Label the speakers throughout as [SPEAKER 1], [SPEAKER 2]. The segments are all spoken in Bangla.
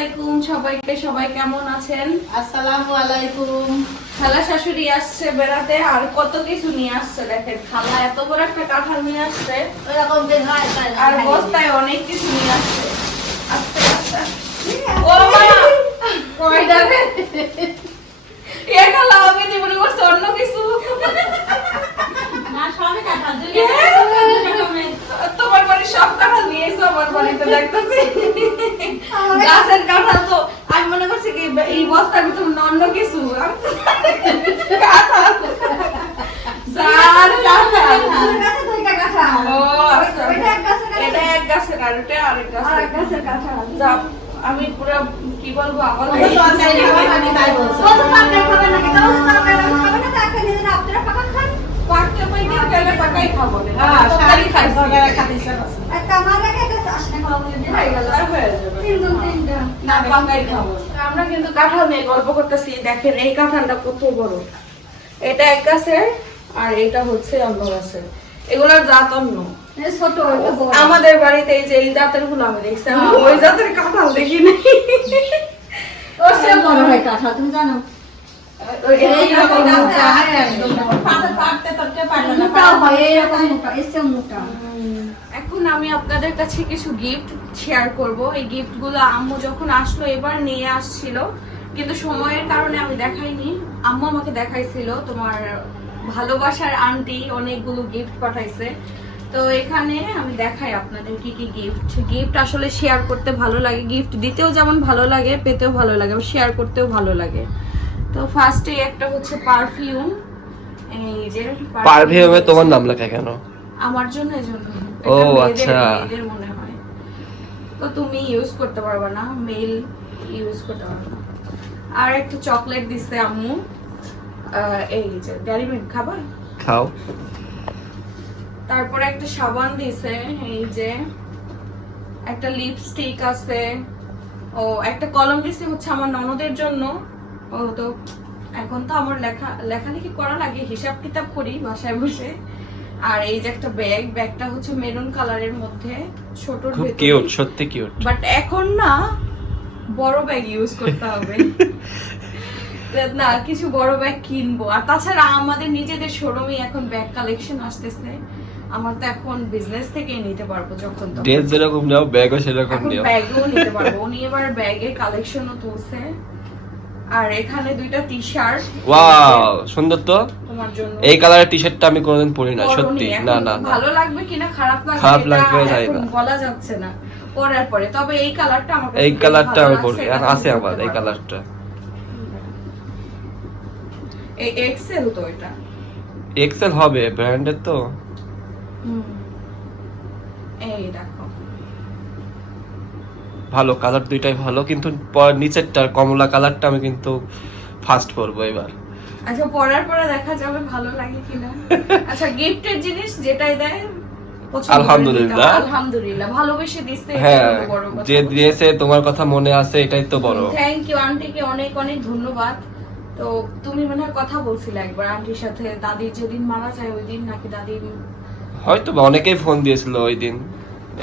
[SPEAKER 1] আলাইকুম সবাইকে সবাই কেমন আছেন?
[SPEAKER 2] আসসালামু আলাইকুম।
[SPEAKER 1] খালা শাশুড়ি আসছে বেড়াতে আর কত কিছু নিয়ে আসছে দেখেন। খালা এত বড় একটা কাঁঠাল নিয়ে আসছে
[SPEAKER 2] ওরকম না?
[SPEAKER 1] আর বস্তায় অনেক কিছু নিয়ে আসছে। আস্তে আস্তে ও মা! কয়টা রে এ খালা আমি নি অন্য কিছু।
[SPEAKER 2] না সবই কাঁঠাল।
[SPEAKER 1] তোমার বাড়ি সব কাঁঠাল নিয়ে এসো আমার বাড়িতে দেখতেছি। গাছের কাঁঠাল তো আমি মনে করছি কি এই বস্তার ভিতর অন্য কিছু। কাঁঠাল। চার কাঁঠাল। আচ্ছা। এটা এক গাছের আর এটা আরেক গাছের। যাও, আমি পুরো কি বলব আমার। পাকতে পাইতে গেলে পাকাই খাব
[SPEAKER 2] হ্যাঁ,
[SPEAKER 1] তরকারি খাইছি।
[SPEAKER 2] তরকারি খাতে ইচ্ছা করছে।
[SPEAKER 1] গেল, আর না, পাকাই খাব। আমরা কিন্তু কাঁঠাল নিয়ে গল্প করতেছি। দেখেন এই কাঁঠালটা কত বড়। এটা এক গাছের আর এটা হচ্ছে অন্য এগুলোর জাত অন্য। আমাদের বাড়িতে এই যে এই জাতেরগুলো আমি দেখছি। ওই জাতের কাঁঠাল দেখি নাই।
[SPEAKER 2] ওর চেয়ে বড় হয় কাঁঠাল, তুমি জানো?
[SPEAKER 1] এখন আমি আপনাদের কাছে কিছু গিফট শেয়ার করব। এই গিফটগুলো আম্মু যখন আসলো, এবার নিয়ে আসছিল। কিন্তু সময়ের কারণে আমি দেখাইনি। আম্মু আমাকে দেখাইছিল তোমার ভালোবাসার আন্টি অনেকগুলো গিফট পাঠাইছে। তো এখানে আমি দেখাই আপনাদের কি কি গিফট গিফট আসলে শেয়ার করতে ভালো লাগে। গিফট দিতেও যেমন ভালো লাগে, পেতেও ভালো লাগে শেয়ার করতেও ভালো লাগে। তো ফার্স্টে একটা হচ্ছে পারফিউম এই যে
[SPEAKER 3] তোমার নাম লেখা কেন?
[SPEAKER 1] আমার জন্য এই জন্য।
[SPEAKER 3] ও, আচ্ছা।
[SPEAKER 1] মেয়েদের মনে হয়। তো তুমি ইউজ করতে পারবে না মেল ইউজ করতে পারবে না। আর একটা চকলেট দিছে আম্মু। এই যে ডেয়ারি মিল্ক খাবার
[SPEAKER 3] খাও।
[SPEAKER 1] তারপরে একটা সাবান দিছে এই যে একটা লিপস্টিক আছে। ও একটা কলম দিছে হচ্ছে আমার ননদের জন্য। ও তো এখন তো আমার লেখা লেখালেখি করা লাগে হিসাব কিতাব করি বাসায় বসে। আর এই যে একটা ব্যাগ ব্যাগটা হচ্ছে মেরুন কালারের মধ্যে
[SPEAKER 3] খুব কিউট সত্যি কিউট
[SPEAKER 1] বাট এখন না বড় ব্যাগ ইউজ করতে হবে। না কিছু বড় ব্যাগ কিনবো। আর তাছাড়া আমাদের নিজেদের শোরুমে এখন ব্যাগ কালেকশন আসতেছে। আমার তো এখন বিজনেস থেকে নিতে পারব যখন।
[SPEAKER 3] ড্রেস যেরকম নাও ব্যাগও সেরকম নিও।
[SPEAKER 1] ব্যাগও নিতে পারব। উনি এবার ব্যাগের কালেকশনও তুলছে। আর এখানে দুইটা টি শার্ট
[SPEAKER 3] ওয়াও সুন্দর তো?
[SPEAKER 1] তোমার জন্য।
[SPEAKER 3] এই কালারের টি শার্টটা আমি কোনোদিন পরি না সত্যি না না
[SPEAKER 1] ভালো লাগবে কিনা খারাপ লাগবে
[SPEAKER 3] খারাপ লাগবে, না।
[SPEAKER 1] বলা যাচ্ছে না। পরার পরে তবে এই কালারটা আমার
[SPEAKER 3] এই কালারটা আমি পরি আছে আমার এই কালারটা।
[SPEAKER 1] এই এক্সেল তো এটা।
[SPEAKER 3] এক্সেল হবে ব্র্যান্ডের তো।
[SPEAKER 1] এই দেখো।
[SPEAKER 3] ভালো কালার দুইটাই ভালো কিন্তু নিচেরটার কমলা কালারটা আমি কিন্তু ফার্স্ট করব এবার।
[SPEAKER 1] আচ্ছা পরার পরে দেখা যাবে ভালো লাগে কিনা। আচ্ছা গিফটের জিনিস যেটাই দেয়
[SPEAKER 3] আলহামদুলিল্লাহ।
[SPEAKER 1] আলহামদুলিল্লাহ ভালোবেসে দিচ্ছে
[SPEAKER 3] হ্যাঁ যে দিয়েছে তোমার কথা মনে আছে এটাই তো বড়।
[SPEAKER 1] থ্যাংক ইউ আন্টিকে অনেক অনেক ধন্যবাদ। তো তুমি মনে হয় কথা বলছিলে একবার আন্টির সাথে দাদি যেদিন মারা যায় ওই দিন নাকি দাদি
[SPEAKER 3] হয়তো বা অনেকেই ফোন দিয়েছিল ওই দিন।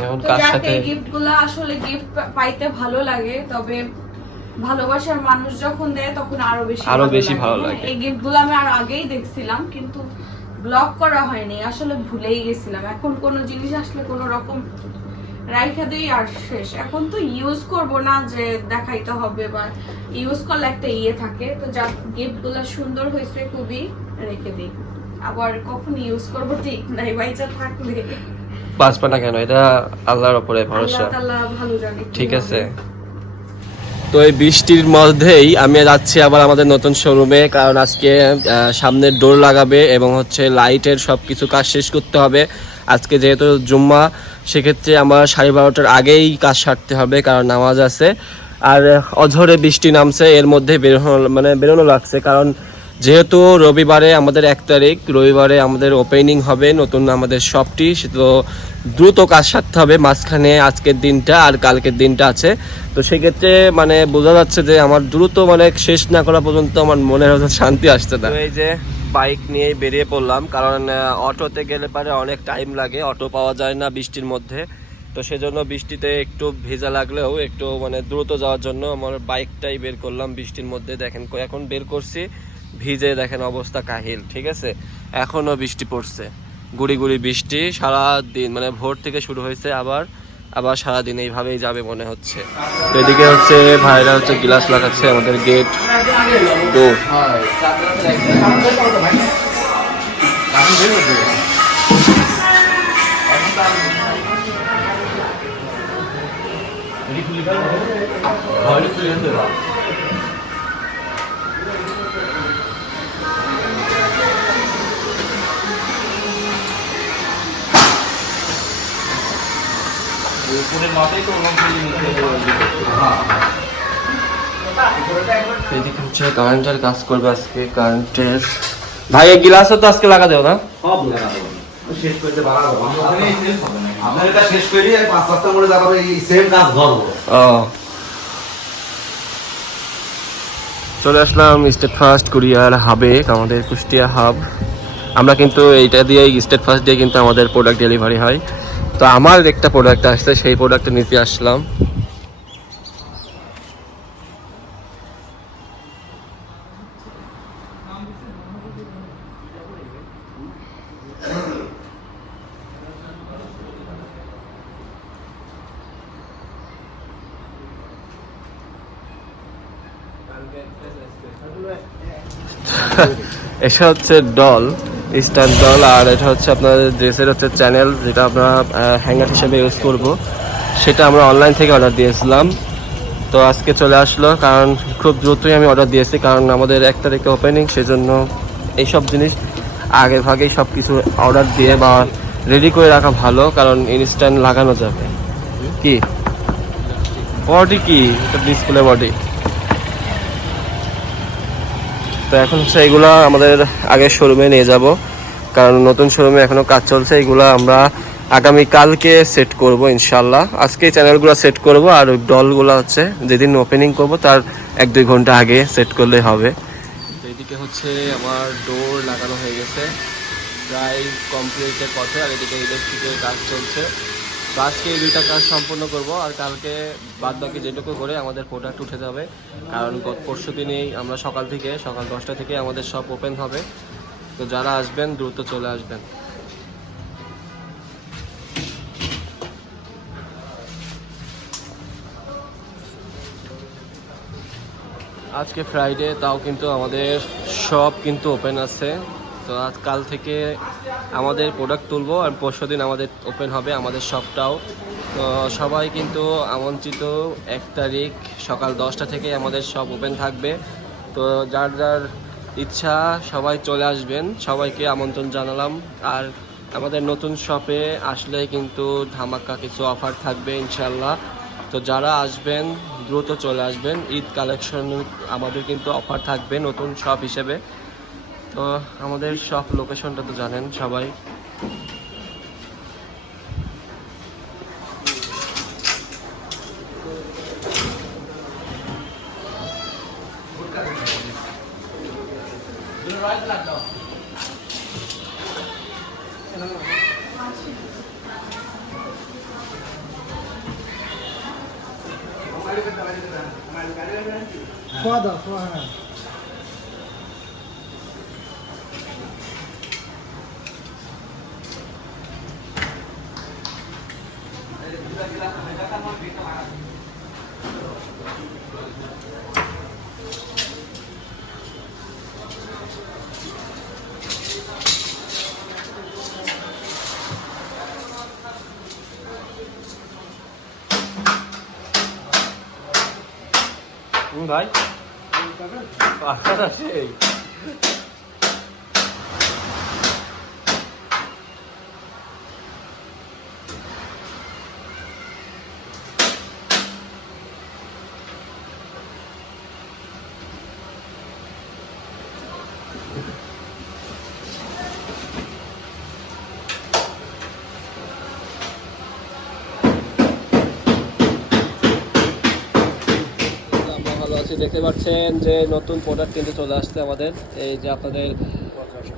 [SPEAKER 3] এখন কার সাথে?
[SPEAKER 1] গিফটগুলো আসলে গিফট পাইতে ভালো লাগে তবে ভালোবাসার মানুষ যখন দেয় তখন আরও বেশি
[SPEAKER 3] আরও বেশি ভালো লাগে।
[SPEAKER 1] এই গিফটগুলো আমি আর আগেই দেখছিলাম কিন্তু ব্লক করা হয়নি আসলে ভুলেই গেছিলাম। এখন কোনো জিনিস আসলে কোনো রকম রাইখা দিই আর শেষ। এখন তো ইউজ করব না যে দেখাইতে হবে বা ইউজ করলে একটা ইয়ে থাকে। তো যা গিফটগুলো সুন্দর হয়েছে খুবই রেখে দিই। আবার কখন ইউজ করব ঠিক নাই বাইচা থাকলে।
[SPEAKER 3] বাঁচবে না কেন? এটা আল্লাহর উপরে ভরসা। ঠিক আছে। তো এই বৃষ্টির মধ্যেই আমি যাচ্ছি আবার আমাদের নতুন শোরুমে কারণ আজকে আহ, সামনে ডোর লাগাবে এবং হচ্ছে লাইটের সব কিছু কাজ শেষ করতে হবে। আজকে যেহেতু জুম্মা সেক্ষেত্রে আমার সাড়ে বারোটার আগেই কাজ সারতে হবে কারণ নামাজ আছে। আর অঝরে বৃষ্টি নামছে এর মধ্যে বেরোনো মানে বেরোনো লাগছে কারণ যেহেতু রবিবারে আমাদের এক তারিখ, রবিবারে আমাদের ওপেনিং হবে নতুন আমাদের শপটি সে তো দ্রুত কাজ সারতে হবে, মাঝখানে আজকের দিনটা আর কালকের দিনটা আছে। তো সেক্ষেত্রে মানে বোঝা যাচ্ছে যে আমার দ্রুত মানে শেষ না করা পর্যন্ত আমার মনের হয়তো শান্তি আসতে না। এই যে বাইক নিয়েই বেরিয়ে পড়লাম, কারণ অটোতে গেলে পারে অনেক টাইম লাগে, অটো পাওয়া যায় না বৃষ্টির মধ্যে। তো সেজন্য বৃষ্টিতে একটু ভেজা লাগলেও একটু মানে দ্রুত যাওয়ার জন্য আমার বাইকটাই বের করলাম বৃষ্টির মধ্যে। দেখেন, এখন বের করছি ভিজে দেখেন অবস্থা কাহিল, ঠিক আছে? এখনও বৃষ্টি পড়ছে। গুড়ি গুড়ি বৃষ্টি সারা দিন মানে ভোর থেকে শুরু হয়েছে আবার আবার সারাদিন এইভাবেই যাবে মনে হচ্ছে। এদিকে হচ্ছে ভাইরা হচ্ছে গ্লাস লাগাচ্ছে আমাদের গেট ডোর এদিকে হচ্ছে কারেন্টের কাজ করবে আজকে কারেন্টের ভাই এই গ্লাসও তো আজকে লাগা দেও না?
[SPEAKER 4] সব লাগাবো শেষ করতে পারব আপনার এটা শেষ করি আর পাঁচ পাঁচটা মরে যাব এই সেম কাজ ধরবো।
[SPEAKER 3] ও। চলে আসলাম স্টেট ফার্স্ট কুরিয়ার হাবে আমাদের কুষ্টিয়া হাব আমরা কিন্তু এইটা দিয়ে স্টেট ফার্স্ট দিয়ে কিন্তু আমাদের প্রোডাক্ট ডেলিভারি হয়। তো আমার একটা প্রোডাক্ট আসছে সেই প্রোডাক্টটা নিতে আসলাম। এটা হচ্ছে ডল স্ট্যান্ড ডল, আর এটা হচ্ছে আপনার ড্রেসের হচ্ছে চ্যানেল যেটা আমরা হ্যাঙ্গার হিসেবে ইউজ করব। সেটা আমরা অনলাইন থেকে অর্ডার দিয়েছিলাম। তো আজকে চলে আসলো, কারণ খুব দ্রুতই আমি অর্ডার দিয়েছি, কারণ আমাদের এক তারিখে ওপেনিং সেজন্য এইসব জিনিস আগে ভাগেই সব কিছু অর্ডার দিয়ে বা রেডি করে রাখা ভালো, কারণ ইনস্ট্যান্ট লাগানো যাবে। কি? বডি কি? ডিসপ্লে বডি তো এখন হচ্ছে এগুলা আমাদের আগের শোরুমে নিয়ে যাব। কারণ নতুন শোরুমে এখনও কাজ চলছে, এগুলা আমরা আগামী কালকে সেট করব ইনশাল্লাহ আজকে চ্যানেলগুলো সেট করব আর ডলগুলো হচ্ছে যেদিন ওপেনিং করব তার এক দুই ঘণ্টা আগে সেট করলে হবে। এদিকে হচ্ছে আমার ডোর লাগানো হয়ে গেছে। প্রায় কমপ্লিটের পথে আর এদিকে ইলেকট্রিকের কাজ চলছে। তো আজকে এই দুইটা কাজ সম্পূর্ণ করব, আর কালকে বাদ বাকি যেটুকু করে আমাদের প্রোডাক্ট উঠে যাবে। কারণ পরশু দিনেই আমরা সকাল থেকে, সকাল দশটা থেকে আমাদের সব ওপেন হবে। তো যারা আসবেন, দ্রুত চলে আসবেন। আজকে ফ্রাইডে তাও কিন্তু আমাদের সব কিন্তু ওপেন আছে। তো আজ কাল থেকে আমাদের প্রোডাক্ট তুলবো আর পরশু দিন আমাদের ওপেন হবে আমাদের শপটাও তো সবাই কিন্তু আমন্ত্রিত এক তারিখ সকাল দশটা থেকে আমাদের শপ ওপেন থাকবে। তো যার যার ইচ্ছা সবাই চলে আসবেন। সবাইকে আমন্ত্রণ জানালাম। আর আমাদের নতুন শপে আসলে কিন্তু ধামাকা কিছু অফার থাকবে ইনশাল্লাহ তো যারা আসবেন, দ্রুত চলে আসবেন। ঈদ কালেকশন আমাদের কিন্তু অফার থাকবে নতুন শপ হিসেবে। তো আমাদের শপ লোকেশনটা তো জানেন সবাই।
[SPEAKER 5] খোয়া দাও খোয়া হ্যাঁ
[SPEAKER 3] হুম ভাই পাখার আছে আমরা ভালো আছি দেখতে পাচ্ছেন যে নতুন প্রোডাক্ট কিন্তু চলে আসছে আমাদের। এই যে আপনাদের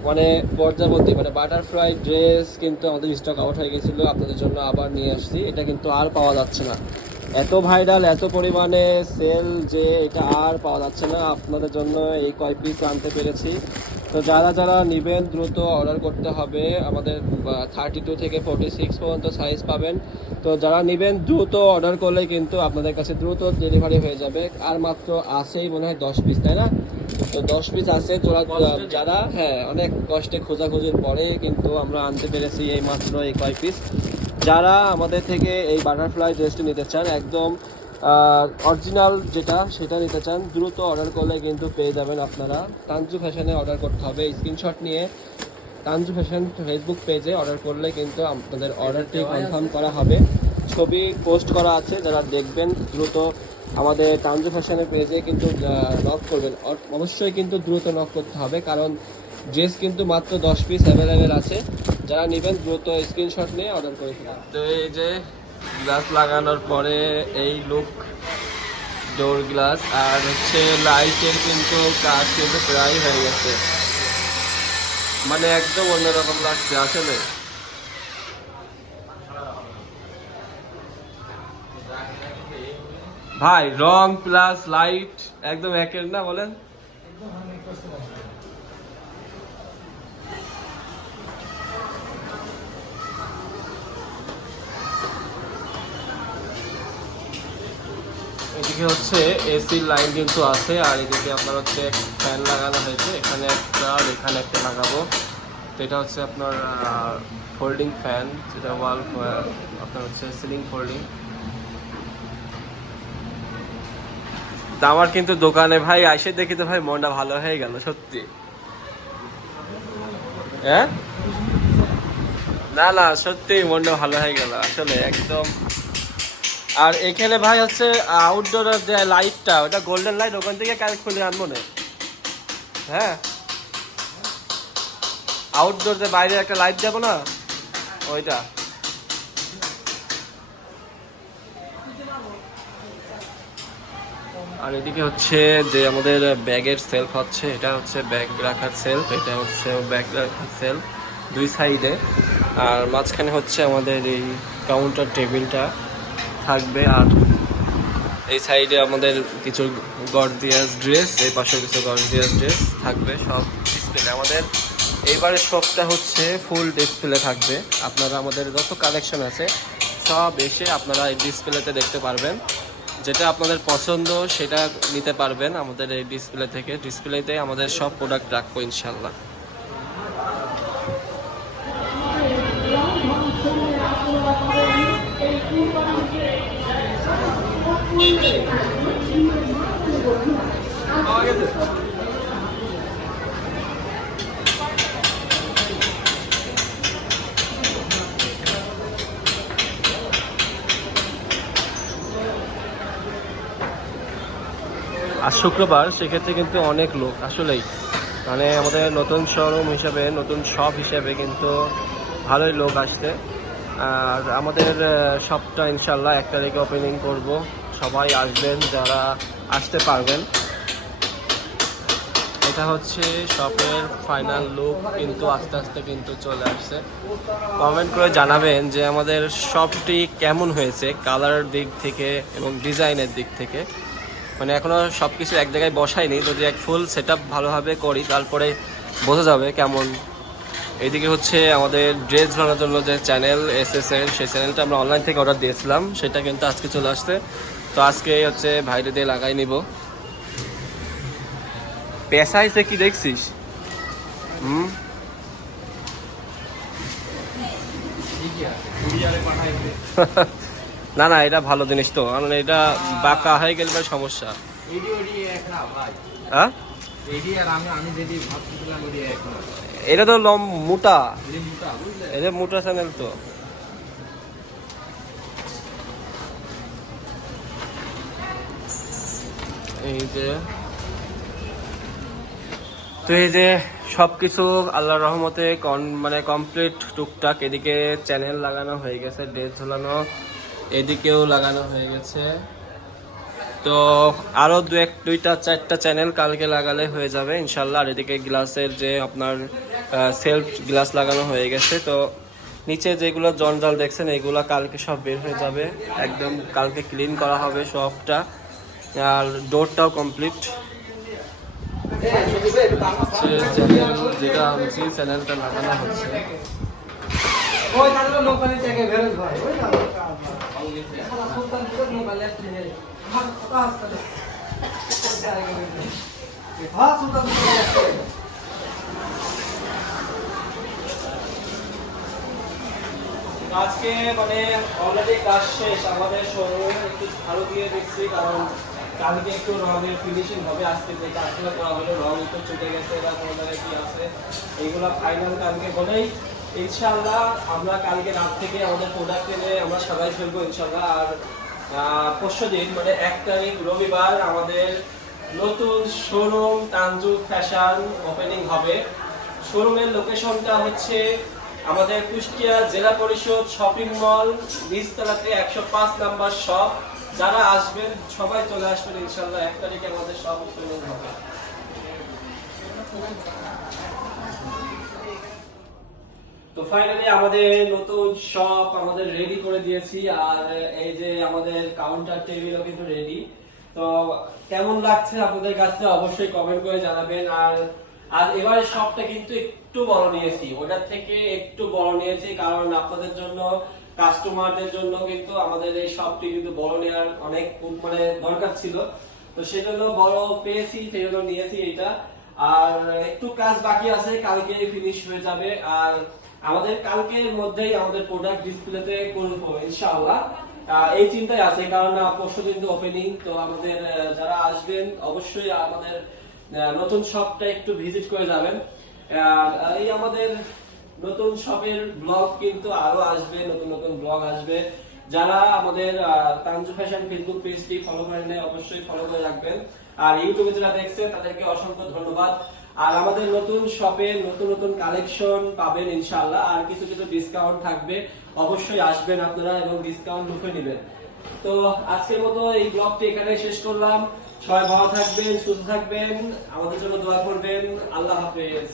[SPEAKER 3] মানে পর্যাবর্তী মানে বাটারফ্লাই ড্রেস কিন্তু আমাদের স্টক আউট হয়ে গেছিল। আপনাদের জন্য আবার নিয়ে আসছি। এটা কিন্তু আর পাওয়া যাচ্ছে না। এত ভাইরাল এত পরিমাণে সেল যে এটা আর পাওয়া যাচ্ছে না। আপনাদের জন্য এই কয় পিস আনতে পেরেছি। তো যারা যারা নেবেন, দ্রুত অর্ডার করতে হবে। আমাদের থার্টি টু থেকে ফোর্টি সিক্স পর্যন্ত সাইজ পাবেন। তো যারা নেবেন, দ্রুত অর্ডার করলে কিন্তু আপনাদের কাছে দ্রুত ডেলিভারি হয়ে যাবে। আর মাত্র আসেই মনে হয় দশ পিস তাই না? তো দশ পিস আছে। তোরা যারা হ্যাঁ অনেক কষ্টে খোঁজাখুঁজির পরে কিন্তু আমরা আনতে পেরেছি এই মাত্র এই কয় পিস যারা আমাদের থেকে এই বাটারফ্লাই ড্রেসটি নিতে চান, একদম অরিজিনাল যেটা, সেটা নিতে চান, দ্রুত অর্ডার করলে কিন্তু পেয়ে যাবেন আপনারা। তানজু ফ্যাশনে অর্ডার করতে হবে। স্ক্রিনশট নিয়ে তানজু ফ্যাশন ফেসবুক পেজে অর্ডার করলে কিন্তু আপনাদের অর্ডারটি কনফার্ম করা হবে। ছবি পোস্ট করা আছে, যারা দেখবেন দ্রুত আমাদের তানজু ফ্যাশনের পেজে কিন্তু নক করবেন। অবশ্যই কিন্তু দ্রুত নক করতে হবে, কারণ ড্রেস কিন্তু মাত্র দশ পিস অ্যাভেলেবেল আছে। যারা নেবেন, দ্রুত স্ক্রিনশট নিয়ে অর্ডার করে তো এই যে গ্লাস লাগানোর পরে এই লুক ডোর গ্লাস আর হচ্ছে লাইটের কিন্তু কাজ কিন্তু প্রায় হয়ে গেছে। মানে একদম অন্যরকম লাগছে আসলে ভাই, রং প্লাস লাইট একদম একের না বলেন? এদিকে হচ্ছে এসি লাইন কিন্তু আছে, আর এদিকে আপনার হচ্ছে ফ্যান লাগানো হয়েছে। এখানে একটা আর এখানে একটা লাগাবো। তো এটা হচ্ছে আপনার ফোল্ডিং ফ্যান যেটা ওয়াল আপনার হচ্ছে সিলিং ফোল্ডিং আমার কিন্তু দোকানে ভাই আইসে দেখি তো ভাই মনটা ভালো হয়ে গেল, সত্যি। হ্যাঁ? না না সত্যি মনটা ভালো হয়ে গেল। আসলে একদম আর এখানে ভাই হচ্ছে আউটডোর যে লাইটটা ওটা গোল্ডেন লাইট ওখান থেকে কাল খুলে আনব না। হ্যাঁ? আউটডোর যে বাইরে একটা লাইট যাব না, ওইটা। আর এদিকে হচ্ছে যে আমাদের ব্যাগের সেলফ হচ্ছে, এটা হচ্ছে ব্যাগ রাখার সেলফ এটা হচ্ছে ব্যাগ রাখার সেলফ দুই সাইডে আর মাঝখানে হচ্ছে আমাদের এই কাউন্টার টেবিলটা থাকবে আর এই সাইডে আমাদের কিছু গর্জিয়াস ড্রেস এই পাশে কিছু গর্জিয়াস ড্রেস থাকবে, সব ডিসপ্লে আমাদের এইবারের শপটা হচ্ছে ফুল ডিসপ্লে থাকবে। আপনারা আমাদের যত কালেকশন আছে, সব এসে আপনারা এই ডিসপ্লেতে দেখতে পারবেন। যেটা আপনাদের পছন্দ, সেটা নিতে পারবেন আমাদের এই ডিসপ্লে থেকে। ডিসপ্লেতে আমাদের সব প্রোডাক্ট রাখব ইনশাল্লাহ আর শুক্রবার, সেক্ষেত্রে কিন্তু অনেক লোক আসলেই মানে আমাদের নতুন শোরুম হিসাবে, নতুন শপ হিসাবে কিন্তু ভালোই লোক আসছে। আর আমাদের শপটা ইনশাল্লাহ এক তারিখে ওপেনিং করব। সবাই আসবেন, যারা আসতে পারবেন। এটা হচ্ছে শপের ফাইনাল লুক কিন্তু আস্তে আস্তে কিন্তু চলে আসছে। কমেন্ট করে জানাবেন যে আমাদের শপটি কেমন হয়েছে কালার দিক থেকে এবং ডিজাইনের দিক থেকে। মানে এখনও সব কিছু এক জায়গায় বসাইনি যদি এক ফুল সেট ভালোভাবে করি, তারপরে বোঝা যাবে কেমন। এইদিকে হচ্ছে আমাদের ড্রেস বানানোর জন্য যে চ্যানেল এস এস এর সেই চ্যানেলটা আমরা অনলাইন থেকে অর্ডার দিয়েছিলাম, সেটা কিন্তু আজকে চলে আসছে। তো আজকে হচ্ছে ভাইরে দিয়ে লাগাই নিব। পেশা হিসেবে কি দেখছিস? হুম? না না, এটা ভালো জিনিস তো। কারণ এটা বাঁকা হয়ে গেলে সমস্যা। হ্যাঁ? এটা তো লম মোটা। এটা মোটা চ্যানেল তো। এই যে। তো এই যে সবকিছু আল্লাহর রহমতে মানে কমপ্লিট টুকটাক। এদিকে চ্যানেল লাগানো হয়ে গেছে ড্রেস ঝোলানো। এদিকেও লাগানো হয়ে গেছে। তো আরও দু এক দুইটা, চারটা চ্যানেল কালকে লাগালে হয়ে যাবে ইনশাল্লাহ আর এদিকে গ্লাসের যে আপনার সেলফ গ্লাস লাগানো হয়ে গেছে। তো নিচে যেগুলো জঞ্জাল দেখছেন, এগুলো কালকে সব বের হয়ে যাবে। একদম কালকে ক্লিন করা হবে সবটা। আর ডোরটাও কমপ্লিট যেটা আজকে মানে অলরেডি কাজ শেষ, আমাদের শোরুম একটু ভালো দিয়ে দেখছি, কারণ কালকে একটু রঙের ফিনিশিং হবে আজকে যে কাজগুলো করা হলো রং একটু চুটে গেছে বা কোনো জায়গায় কি আছে, এইগুলো ফাইনাল কালকে বলেই ইনশাআল্লাহ আমরা কালকে রাত থেকে আমাদের প্রোডাক্ট এনে আমরা সবাই ফেলব ইনশাআল্লাহ। আর পরশু দিন মানে এক তারিখ, রবিবার আমাদের নতুন শোরুম তানজু ফ্যাশন ওপেনিং হবে। শোরুমের লোকেশনটা হচ্ছে আমাদের কুষ্টিয়া জেলা পরিষদ শপিং মল নিচতলাতে একশো পাঁচ নাম্বার শপ যারা আসবেন, সবাই চলে আসবেন ইনশাল্লাহ। এক তারিখে আমাদের সব ওপেনিং হবে। তো ফাইনালি আমাদের নতুন শপ আমাদের রেডি করে দিয়েছি। আর এই যে আমাদের কাউন্টার টেবিলও কিন্তু রেডি তো কেমন লাগছে আপনাদের কাছে অবশ্যই কমেন্ট করে জানাবেন। আর আর এবারে শপটা কিন্তু একটু বড় নিয়েছি। ওটার থেকে একটু বড় নিয়েছি কারণ আপনাদের জন্য কাস্টমারদের জন্য কিন্তু আমাদের এই শপটি কিন্তু বড় নেওয়ার অনেক মানে দরকার ছিল। তো সেজন্য বড় পেয়েছি সেই জন্য নিয়েছি এটা। আর একটু কাজ বাকি আছে, কালকে ফিনিশ হয়ে যাবে। আর আমাদের কালকের মধ্যেই আমাদের প্রোডাক্ট ডিসপ্লেতে করব, ইনশাআল্লাহ। এই চিন্তায় আছে, কারণ পরশু দিন ওপেনিং তো আমাদের যারা আসবেন, অবশ্যই আমাদের নতুন শপটা একটু ভিজিট করে যাবেন। এই আমাদের নতুন শপের ব্লগ কিন্তু আরও আসবে নতুন নতুন ব্লগ আসবে। যারা আমাদের তানজু ফ্যাশন ফেসবুক পেজটি ফলো করেন নাই, অবশ্যই ফলো করে রাখবেন। আর ইউটিউবে যারা দেখছে তাদেরকে অসংখ্য ধন্যবাদ। আর আমাদের নতুন শপে নতুন নতুন কালেকশন পাবেন ইনশাআল্লাহ। আর কিছু কিছু ডিসকাউন্ট থাকবে অবশ্যই আসবেন আপনারা এবং ডিসকাউন্ট লুফে নেবেন। তো আজকের মতো এই ব্লগটি এখানে শেষ করলাম। সবাই ভালো থাকবেন সুস্থ থাকবেন। আমাদের জন্য দোয়া করবেন। আল্লাহ হাফেজ।